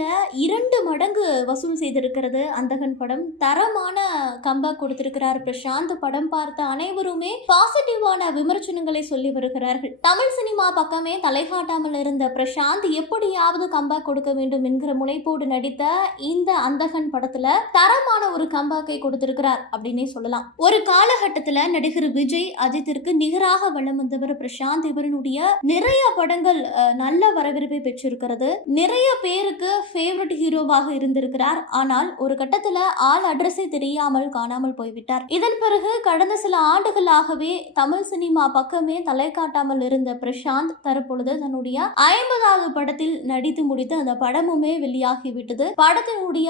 வசூலில் இரண்டு மடங்கு வசூல் செய்திருக்கிறது அந்தகன் படம். தரமான கம்பேக் கொடுத்திருக்கிறார் பிரசாந்த். படம் பார்த்த அனைவருமே பாசிட்டிவான விமர்சனங்களை சொல்லி வருகிறார்கள். தமிழ் சினிமா பக்கமே தலைகாட்டாமல் இருந்த பிரசாந்த் எப்படியாவது கம்பேக் கொடுக்க வேண்டும் என்கிற முனைப்போடு நடித்த இந்த அந்தகன் படத்துல தரமான ஒரு கம்பேக்கை கொடுத்திருக்கிறார் அப்படின்னே சொல்லலாம். ஒரு காலகட்டத்துல நடிகர் விஜய் அஜித்திற்கு நிகராக வளம் வந்தவர் பிரசாந்த். இவருடைய நிறைய படங்கள் நல்ல வரவேற்பை பெற்றிருக்கிறது. நிறைய பேருக்கு ஃபேவரட் ஹீரோவாக இருந்திருக்கிறார். ஆனால் ஒரு கட்டத்தில் ஆள் அட்ரஸே தெரியாமல் காணாமல் போய்விட்டார். இதன் பிறகு கடந்த சில ஆண்டுகளாகவே தமிழ் சினிமா பக்கமே தலை காட்டாமல் இருந்த பிரசாந்த் தற்பொழுது தன்னுடைய ஐம்பதாவது படத்தில் நடித்து முடித்து அந்த படமுமே வெளியாகிவிட்டது படத்தினுடைய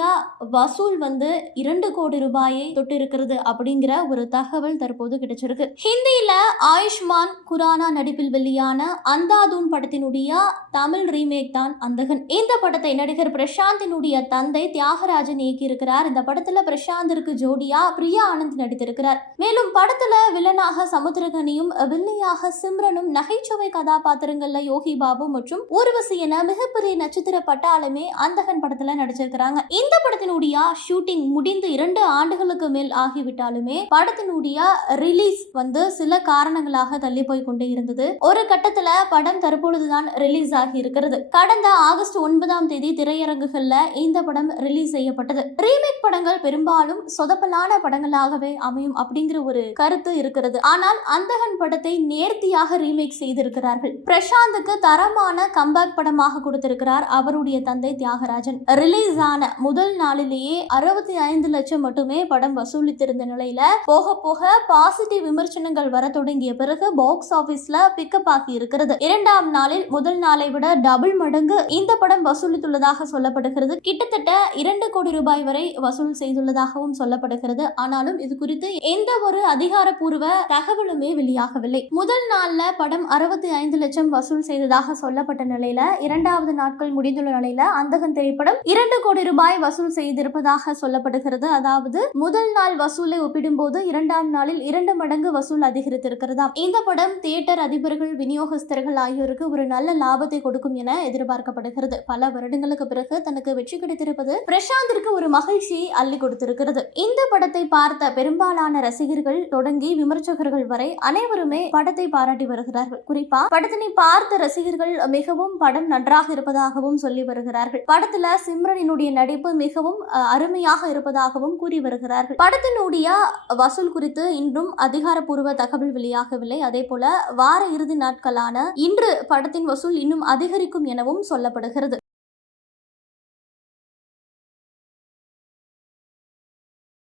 வசூல் வந்து இரண்டு கோடி ரூபாயை தொட்டிருக்கிறது அப்படிங்கிற ஒரு தகவல் தற்போது கிடைச்சிருக்கு. ஹிந்தியில ஆயுஷ்மான் குரானா நடிப்பில் வெளியான அந்தாதூன் படத்தினுடைய தமிழ் ரீமேக் தான் அந்தகன். இந்த படத்தை நடிகர் பிரசாந்தினுடைய தந்தை தியாகராஜன் இயக்கியிருக்கிறார். இந்த படத்துல பிரசாந்திற்கு ஜோடியா பிரியா ஆனந்த் நடித்திருக்கிறார். மேலும் படத்துல வில்லனாக சமுத்திரகனியும் வில்லியாக சிம்ரனும் நகைச்சுவை கதாபாத்திரங்கள்ல யோகி பாபு மற்றும் ஊர்வசி என மிகப்பெரிய நட்சத்திர பட்டாளமே அந்தகன் படத்துல நடிச்சிருக்கிறாங்க. இந்த படத்தினுடைய ஷூட்டிங் முடிந்து இரண்டு ஆண்டுகளுக்கு மேல் ஆகிவிட்டாலுமே படத்தினுடைய ரிலீஸ் வந்து சில காரணங்களாக தள்ளி போய் கொண்டே இருந்தது. ஒரு கட்டத்துல படம் தற்பொழுதுதான் ரிலீஸ் ஆகி இருக்கிறது கடந்த ஆகஸ்ட் ஒன்பதாம் தேதி திரையரங்குகளில் இந்த படம் ரிலீஸ் செய்யப்பட்டது. ரீமேக் படங்கள் பெரும்பாலும் சொதப்பலான படங்களாகவே அமையும் அப்படிங்கிற ஒரு கருத்து இருக்கிறது. ஆனால் அந்தகன் படத்தை நேர்த்தியாக ரீமேக் செய்திருக்கிறார்கள். பிரசாந்துக்கு தரமான கம்பேக் படமாக கொடுத்திருக்கிறார் அவருடைய தந்தை தியாகராஜன். ரிலீஸ் ஆன முதல் நாளிலேயே அறுபத்தி ஐந்து லட்சம் மட்டுமே படம் வசூலித்திருந்த நிலையில போக போக பாசிட்டிவ் விமர்சனங்கள் வர தொடங்கிய பிறகு பாக்ஸ் ஆபீஸ்ல பிக்கப் ஆகி இருக்கிறது. இரண்டாம் நாளில் முதல் நாளை விட டபுள் மடங்கு இந்த படம் வசூலித்துள்ளதாக சொல்லப்படுகிறது. கிட்டத்தட்ட இரண்டு கோடி ரூபாய் வரை வசூல் செய்துள்ளதாகவும் சொல்லப்படுகிறது. ஆனாலும் இது குறித்து எந்த ஒரு அதிகாரப்பூர்வ தகவலுமே வெளியாகவில்லை. முதல் நாள்ல படம் அறுபத்தி ஐந்து லட்சம் வசூல் செய்ததாக சொல்லப்பட்ட நிலையில இரண்டாவது நாட்கள் முடிந்துள்ள நிலையில அந்தகன் திரைப்படம் இரண்டு கோடி ரூபாய் வசூல் செய்திருப்பதாக சொல்லப்படுகிறது. அதாவது முதல் நாள் வசூலை ஒப்பிடும்போது இரண்டாம் நாளில் இரண்டு மடங்கு வசூல் அதிகரித்திருக்கிறதாம். இந்த படம் தியேட்டர் அதிபர்கள் விநியோகஸ்தர்கள் ஆகியோருக்கு ஒரு நல்ல லாபத்தை கொடுக்கும் என எதிர்பார்க்கப்படுகிறது. பல வருடங்களுக்கு பிறகு தனக்கு வெற்றி கிடைத்திருப்பது பிரசாந்திற்கு ஒரு மகிழ்ச்சியை அள்ளி கொடுத்திருக்கிறது. இந்த படத்தை பார்த்த பெரும்பாலான ரசிகர்கள் தொடங்கி விமர்சகர்கள் வரை அனைவருமே படத்தை பாராட்டி வருகிறார்கள். குறிப்பா படத்தினை பார்த்த ரசிகர்கள் மிகவும் படம் நன்றாக இருப்பதாகவும் சொல்லி வருகிறார்கள். படத்துல சிம்ரனினுடைய நடிப்பு மிகவும் அருமையாக இருப்பதாகவும் கூறி வருகிறார்கள். படத்தினுடைய வசூல் குறித்து இன்றும் அதிகாரப்பூர்வ தகவல் வெளியாகவில்லை. அதே போல வார இறுதி நாட்களான இன்று படத்தின் வசூல் இன்னும் அதிகரிக்கும் எனவும் சொல்லப்படுகிறது.